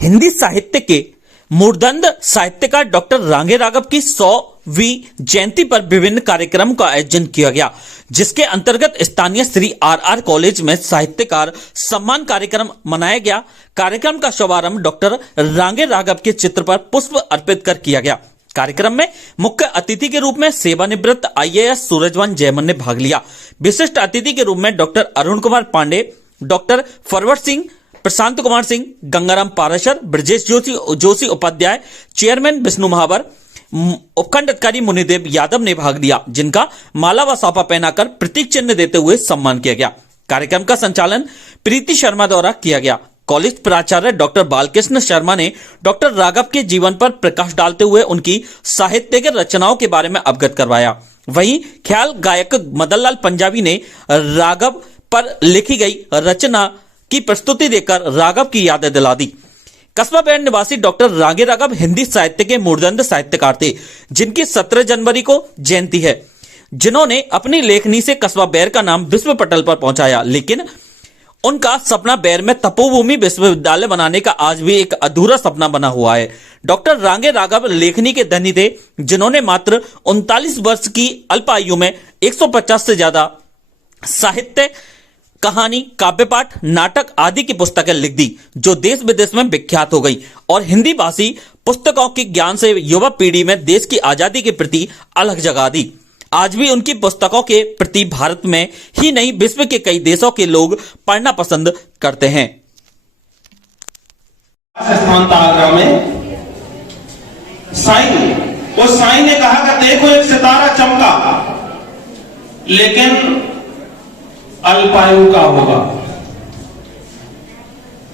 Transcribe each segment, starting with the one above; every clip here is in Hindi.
हिंदी साहित्य के मूर्धन्य साहित्यकार डॉक्टर रांगे राघव की 100वीं जयंती पर विभिन्न कार्यक्रम का आयोजन किया गया, जिसके अंतर्गत स्थानीय श्री आर कॉलेज में साहित्यकार सम्मान कार्यक्रम मनाया गया। कार्यक्रम का शुभारंभ डॉक्टर रांगे राघव के चित्र पर पुष्प अर्पित कर किया गया। कार्यक्रम में मुख्य अतिथि के रूप में सेवानिवृत्त IAS सूरजवान जयमन ने भाग लिया। विशिष्ट अतिथि के रूप में doctor Arun Kumar Pandey, doctor Farvar Singh, Prashant Kumar Singh, Gangaram Parashar, Brajesh Joshi Upadhyay, chairman Vishnu Mahawar, उपखंड अधिकारी मुनिदेव यादव ने भाग लिया, जिनका माला व साफा पहनाकर प्रतीक चिन्ह देते हुए सम्मान किया गया। कार्यक्रम का संचालन प्रीति शर्मा द्वारा किया गया। कॉलेज प्राचार्य डॉक्टर बालकृष्ण शर्मा ने डॉक्टर राघव के जीवन पर प्रकाश डालते हुए उनकी साहित्यिक रचनाओं के बारे में अवगत करवाया। वहीं ख्याल गायक मदनलाल पंजाबी ने राघव पर लिखी गई रचना की प्रस्तुति देकर राघव की यादें दिला दी। कस्बा बैर निवासी डॉक्टर रांगे राघव हिंदी साहित्य के मूर्धन्य साहित्यकार थे, जिनकी 17 जनवरी को जयंती है, जिन्होंने अपनी लेखनी से कस्बा बैर का नाम विश्व पटल पर पहुंचाया। लेकिन उनका सपना बैर में तपोभूमि विश्वविद्यालय बनाने का आज भी एक अधूरा सपना बना हुआ है। डॉक्टर रांगे राघव लेखनी के धनी थे, जिन्होंने मात्र 39 वर्ष की अल्प आयु में 150 से ज्यादा साहित्य, कहानी, काव्य पाठ, नाटक आदि की पुस्तकें लिख दी, जो देश विदेश में विख्यात हो गई और हिंदी भाषी पुस्तकों के ज्ञान से युवा पीढ़ी में देश की आजादी के प्रति अलग जगा दी। आज भी उनकी पुस्तकों के प्रति भारत में ही नहीं, विश्व के कई देशों के लोग पढ़ना पसंद करते हैं। स्थान था आगरा में। साईं ने कहा कि देखो एक सितारा चमका, लेकिन अल्पायु का होगा।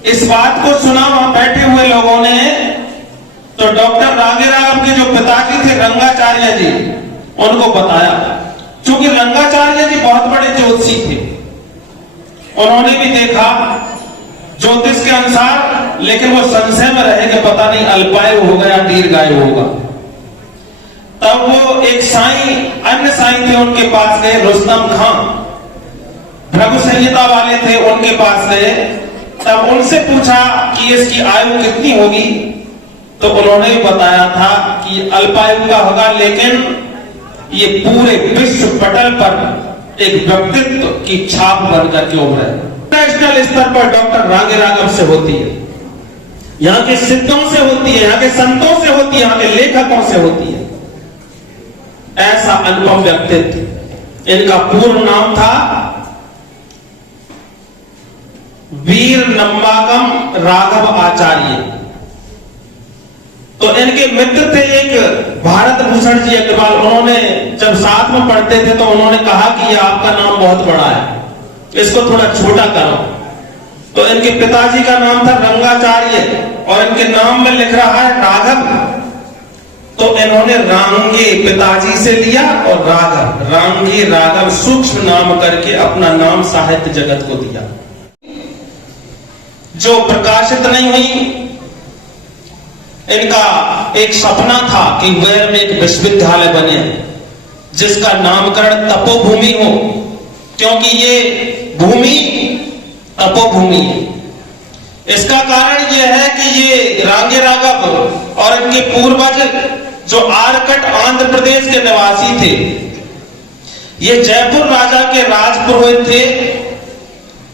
इस बात को सुना वहां बैठे हुए लोगों ने, तो डॉक्टर रांगे राघव के जो पिताजी थे रंगाचार्य जी, उनको बताया। क्योंकि रंगाचार्य जी बहुत बड़े ज्योतिषी थे, उन्होंने भी देखा ज्योतिष के अनुसार, लेकिन वो संशय में रहे कि पता नहीं अल्पायु होगा या दीर्घायु होगा। तब वो एक साईं, अन्य साईं थे, उनके पास गए। रुस्तम खां भृगु संहिता वाले थे, उनके पास गए। तब उनसे पूछा कि इसकी आयु कितनी होगी, तो उन्होंने भी बताया था कि अल्पायु का होगा, लेकिन ये पूरे विश्व पटल पर एक व्यक्तित्व की छाप बनकर के उभरे। नेशनल स्तर पर डॉक्टर रांगे राघव से होती है, यहाँ के सिद्धों से होती है, यहाँ के संतों से होती है, यहाँ के लेखकों से होती है। ऐसा अनुपम व्यक्तित्व। इनका पूर्ण नाम था वीर नंबागम राघव आचार्य। तो इनके मित्र थे एक भारत भूषण जी अग्रवाल। उन्होंने जब साथ में पढ़ते थे तो उन्होंने कहा कि ये आपका नाम बहुत बड़ा है, इसको थोड़ा छोटा करो। तो इनके पिताजी का नाम था रंगाचार्य और इनके नाम में लिख रहा है राघव। तो इन्होंने रांगे पिताजी से लिया और राघव, रांगे राघव सूक्ष्म नाम करके अपना नाम साहित्य जगत को दिया, जो प्रकाशित नहीं हुई। इनका एक सपना था कि बैर में एक विश्वविद्यालय बने, जिसका नामकरण तपोभूमि हो, क्योंकि ये भूमि तपोभूमि है। इसका कारण यह है कि ये रांगे राघव और इनके पूर्वज जो आरकट आंध्र प्रदेश के निवासी थे, ये जयपुर राजा के राजपुरोहित थे,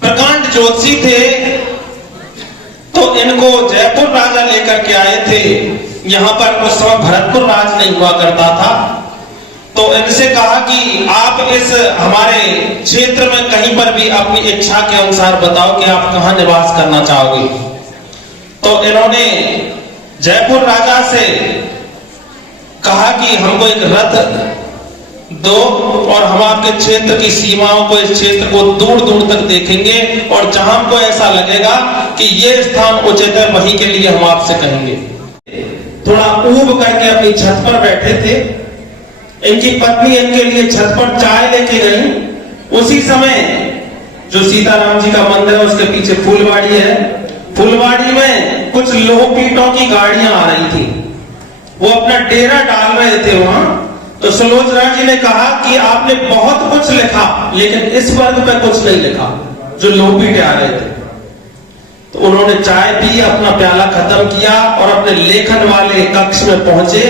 प्रकांड ज्योतिषी थे। तो इनको जयपुर राजा लेकर के आए थे। यहां पर उस समय भरतपुर राज नहीं हुआ करता था। तो इनसे कहा कि आप इस हमारे क्षेत्र में कहीं पर भी अपनी इच्छा के अनुसार बताओ कि आप कहां निवास करना चाहोगे। तो इन्होंने जयपुर राजा से कहा कि हमको एक रथ दो और हम आपके क्षेत्र की सीमाओं को, इस क्षेत्र को दूर दूर तक देखेंगे और जहां हमको ऐसा लगेगा कि ये स्थान उचित है, वहीं के लिए हम आपसे कहेंगे। थोड़ा ऊब करके अपनी छत पर बैठे थे। इनकी पत्नी इनके लिए छत पर चाय लेके गई। उसी समय जो सीताराम जी का मंदिर है उसके पीछे फुलवाड़ी है, फुलवाड़ी में कुछ लोहपीटों की गाड़ियां आ रही थी। वो अपना डेरा डाल रहे थे वहां। तो सुलोचना जी ने कहा कि आपने बहुत कुछ लिखा, लेकिन इस वर्ग पे कुछ नहीं लिखा, जो लोहपीटे आ रहे थे। तो उन्होंने चाय पी, अपना प्याला खत्म किया और अपने लेखन वाले कक्ष में पहुंचे।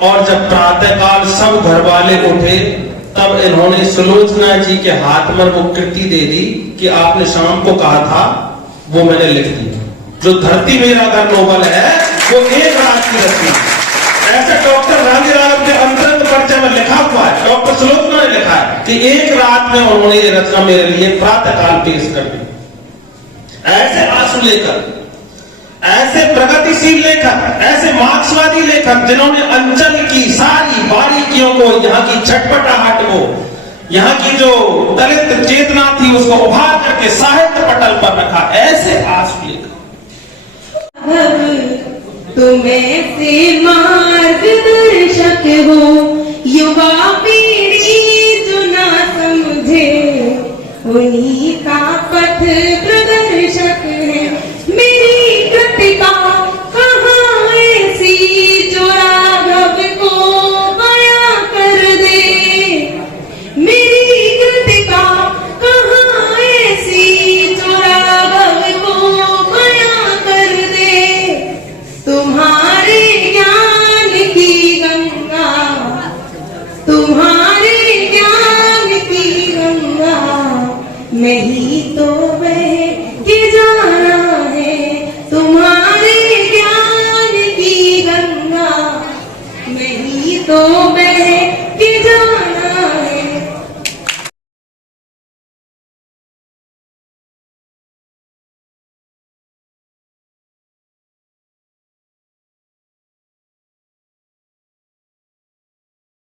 और जब प्रातःकाल सब घर वाले उठे तब इन्होंने सुलोचना जी के हाथ में वो कृति दे दी कि आपने शाम को कहा था, वो मैंने लिख दी। जो धरती मेरा घर नोबल है वो एक रात की रचना। ऐसे डॉक्टर रांगे राघव के अंतरंग परिचय में लिखा हुआ है, डॉक्टर सुलोचना ने लिखा है कि एक रात में उन्होंने ये रचना मेरे लिए प्रातःकाल पेश कर दी। ऐसे आंसू लेकर, ऐसे प्रगतिशील लेखक, ऐसे मार्क्सवादी लेखक जिन्होंने अंचल की सारी बारीकियों को, यहाँ की छटपटाहट को, यहाँ की जो दलित चेतना थी उसको उभार करके साहित्य पटल पर रखा। ऐसे आंसू लेखक। तुम ऐसे मार्गदर्शक हो, युवा पीढ़ी जो ना समझे उन्हीं का पथ प्रदर्शक है। मेरी